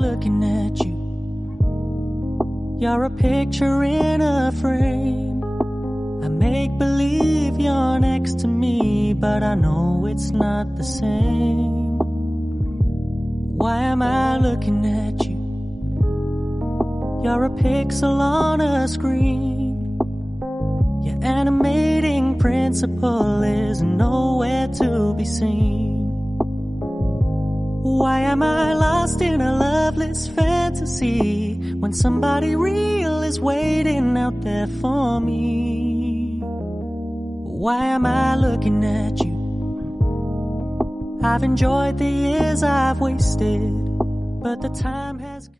Looking at you, you're a picture in a frame. I make believe you're next to me, but I know it's not the same. Why am I looking at you? You're a pixel on a screen. Your animating principle is nowhere to be seen. Why am I lost in a loveless fantasy when somebody real is waiting out there for me? Why am I looking at you? I've enjoyed the years I've wasted, but the time has